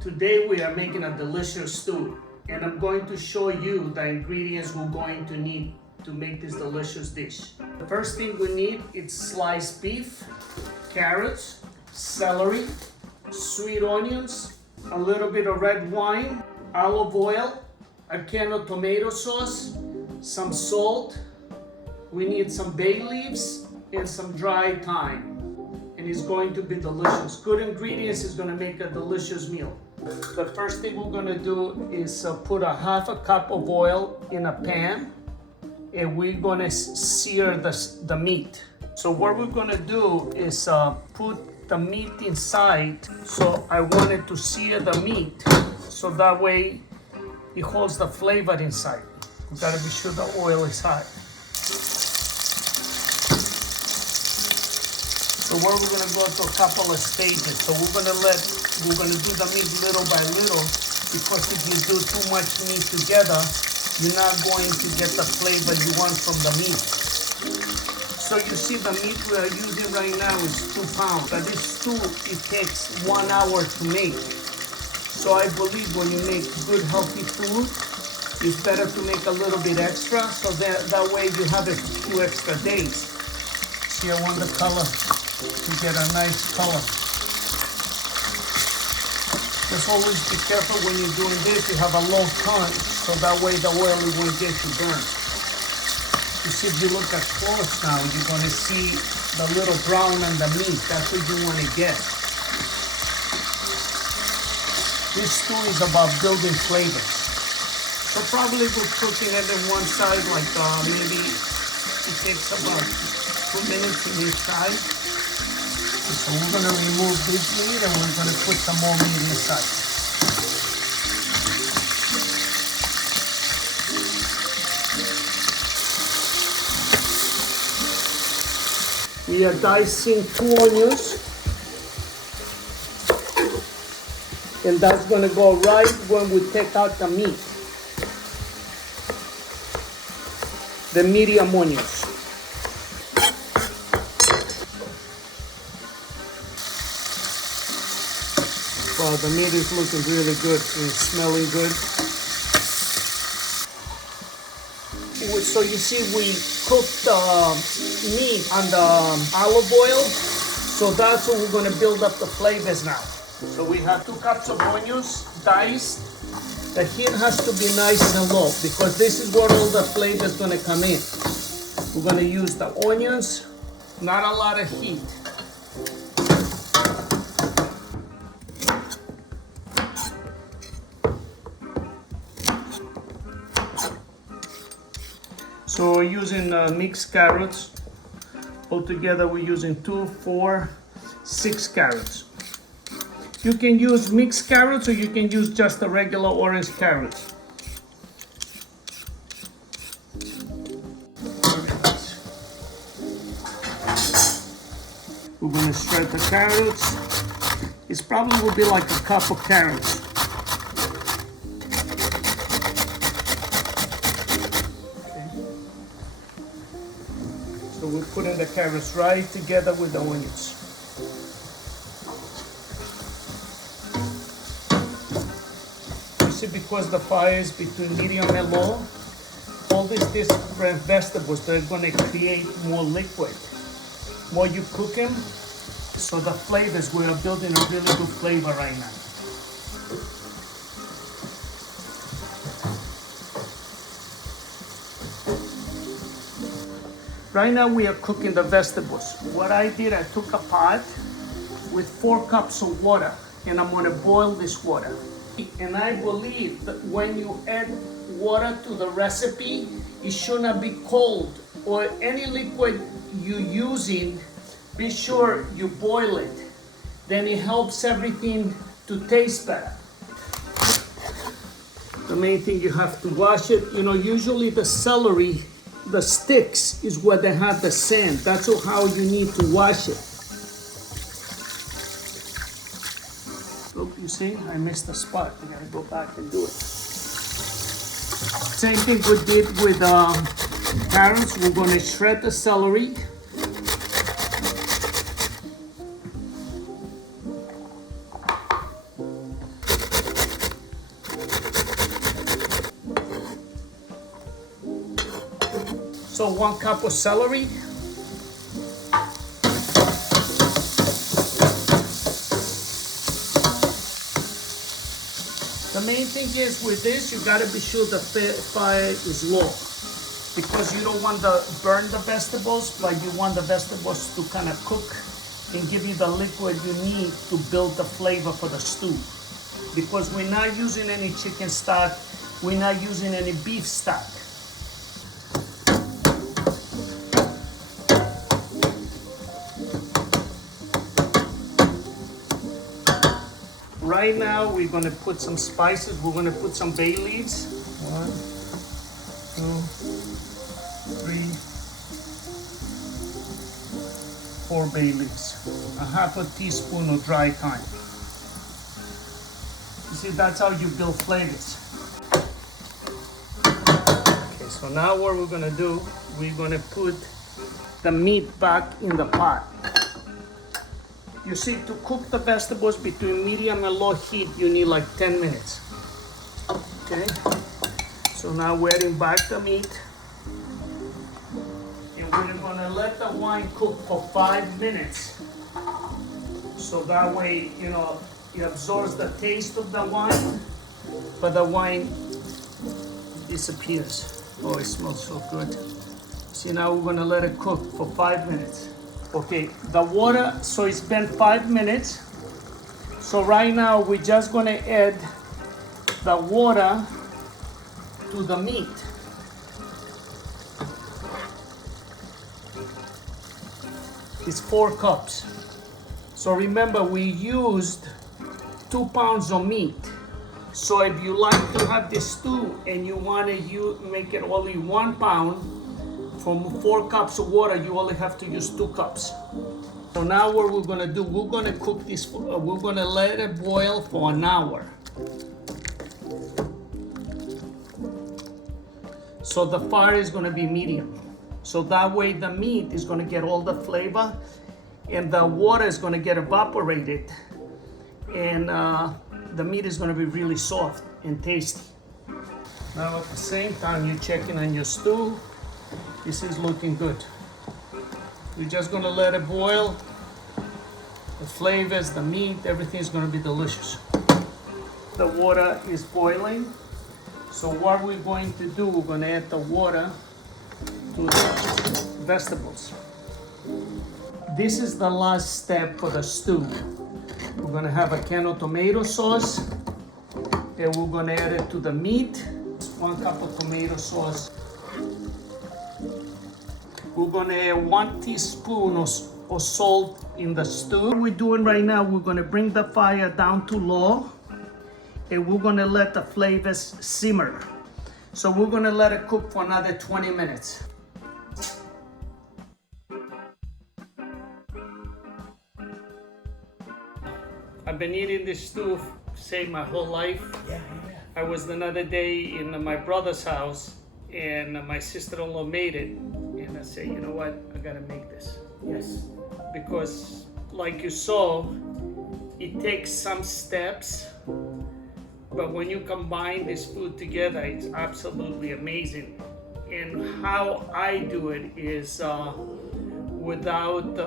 Today we are making a delicious stew, and I'm going to show you the ingredients we're going to need to make this delicious dish. The first thing we need is sliced beef, carrots, celery, sweet onions, a little bit of red wine, olive oil, a can of tomato sauce, some salt. We need some bay leaves and some dried thyme. And it's going to be delicious. Good ingredients is going to make a delicious meal. The first thing we're going to do is put a half a cup of oil in a pan, and we're going to sear the meat. So what we're going to do is put the meat inside. So I wanted to sear the meat so that way it holds the flavor inside. You got to be sure the oil is hot. So we're going to go to a couple of stages. So we're going to do the meat little by little, because if you do too much meat together, you're not going to get the flavor you want from the meat. So you see the meat we are using right now is 2 pounds. But this stew, it takes 1 hour to make. So I believe when you make good healthy food, it's better to make a little bit extra, so that way you have a few extra days. See, I want the color to get a nice color. Just always be careful when you're doing this, you have a low current, so that way the oil won't get you burned. You see, if you look at close now, you're going to see the little brown on the meat. That's what you want to get. This stew is about building flavors. So probably we're cooking it on one side, like maybe it takes about 2 minutes in each side. So we're going to remove this meat and we're going to put some more meat inside. We are dicing 2 onions. And that's going to go right when we take out the meat. The medium onions. Wow, the meat is looking really good and smelling good. So you see, we cooked the meat on the olive oil. So that's what we're going to build up the flavors now. So we have 2 cups of onions diced. The heat has to be nice and low, because this is where all the flavor is going to come in. We're going to use the onions, not a lot of heat. So we're using mixed carrots. Altogether we're using 2, 4, 6 carrots. You can use mixed carrots or you can use just the regular orange carrots. We're going to shred the carrots. It probably will be like a cup of carrots. Okay. So we're putting the carrots right together with the onions. Because the fire is between medium and low, all these different vegetables, they're going to create more liquid. More you cook them, so the flavors, we are building a really good flavor right now. Right now we are cooking the vegetables. What I did, I took a pot with 4 cups of water, and I'm going to boil this water. And I believe that when you add water to the recipe, it should not be cold, or any liquid you're using, be sure you boil it. Then it helps everything to taste better. The main thing, you have to wash it. You know, usually the celery, the sticks is where they have the sand. That's how you need to wash it. Look, you see, I missed the spot. I gotta go back and do it. Same thing we did with carrots. We're gonna shred the celery. So 1 cup of celery. The main thing is with this, you gotta be sure the fire is low, because you don't want to burn the vegetables, but you want the vegetables to kind of cook and give you the liquid you need to build the flavor for the stew. Because we're not using any chicken stock, we're not using any beef stock. Right now, we're gonna put some spices. We're gonna put some bay leaves. 1, 2, 3, 4 bay leaves. A half a teaspoon of dry thyme. You see, that's how you build flavors. Okay, so now what we're gonna do, we're gonna put the meat back in the pot. You see, to cook the vegetables between medium and low heat, you need like 10 minutes. Okay? So now we're adding back the meat. And we're gonna let the wine cook for 5 minutes. So that way, you know, it absorbs the taste of the wine, but the wine disappears. Oh, it smells so good. See, now we're gonna let it cook for 5 minutes. Okay, the water, so it's been 5 minutes. So right now we're just gonna add the water to the meat. It's 4 cups. So remember, we used 2 pounds of meat. So if you like to have this stew and you wanna make it only 1 pound, from 4 cups of water, you only have to use 2 cups. So now what we're gonna do, we're gonna cook this, we're gonna let it boil for an hour. So the fire is gonna be medium. So that way the meat is gonna get all the flavor and the water is gonna get evaporated, and the meat is gonna be really soft and tasty. Now at the same time, you're checking on your stew. This is looking good. We're just gonna let it boil. The flavors, the meat, everything's gonna be delicious. The water is boiling. So what we're going to do, we're gonna add the water to the vegetables. This is the last step for the stew. We're gonna have a can of tomato sauce, and we're gonna add it to the meat. 1 cup of tomato sauce. We're gonna add 1 teaspoon of salt in the stew. What we're doing right now, we're gonna bring the fire down to low, and we're gonna let the flavors simmer. So we're gonna let it cook for another 20 minutes. I've been eating this stew, say, my whole life. Yeah. I was another day in my brother's house, and my sister-in-law made it. And I say, you know what, I gotta make this. Yes. Because like you saw, it takes some steps, but when you combine this food together, it's absolutely amazing. And how I do it is without,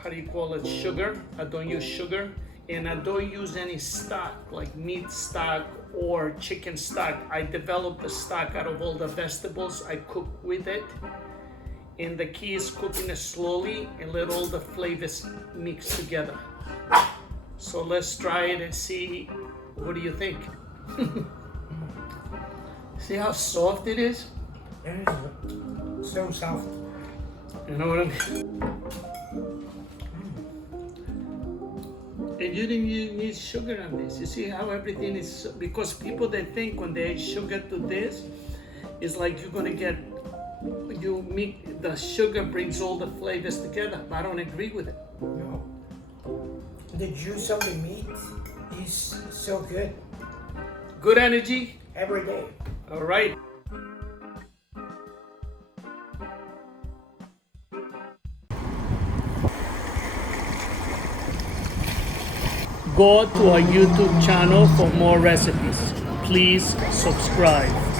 how do you call it, sugar. I don't use sugar, and I don't use any stock, like meat stock or chicken stock. I develop the stock out of all the vegetables. I cook with it. And the key is cooking it slowly and let all the flavors mix together. So let's try it and see, what do you think? See how soft it is? It is so soft. You know what I mean? And you didn't need sugar on this. You see how everything is, because people, they think when they add sugar to this, it's like you're gonna get, the sugar brings all the flavors together, but I don't agree with it. No. The juice of the meat is so good. Good energy? Every day. All right. Go to our YouTube channel for more recipes. Please subscribe.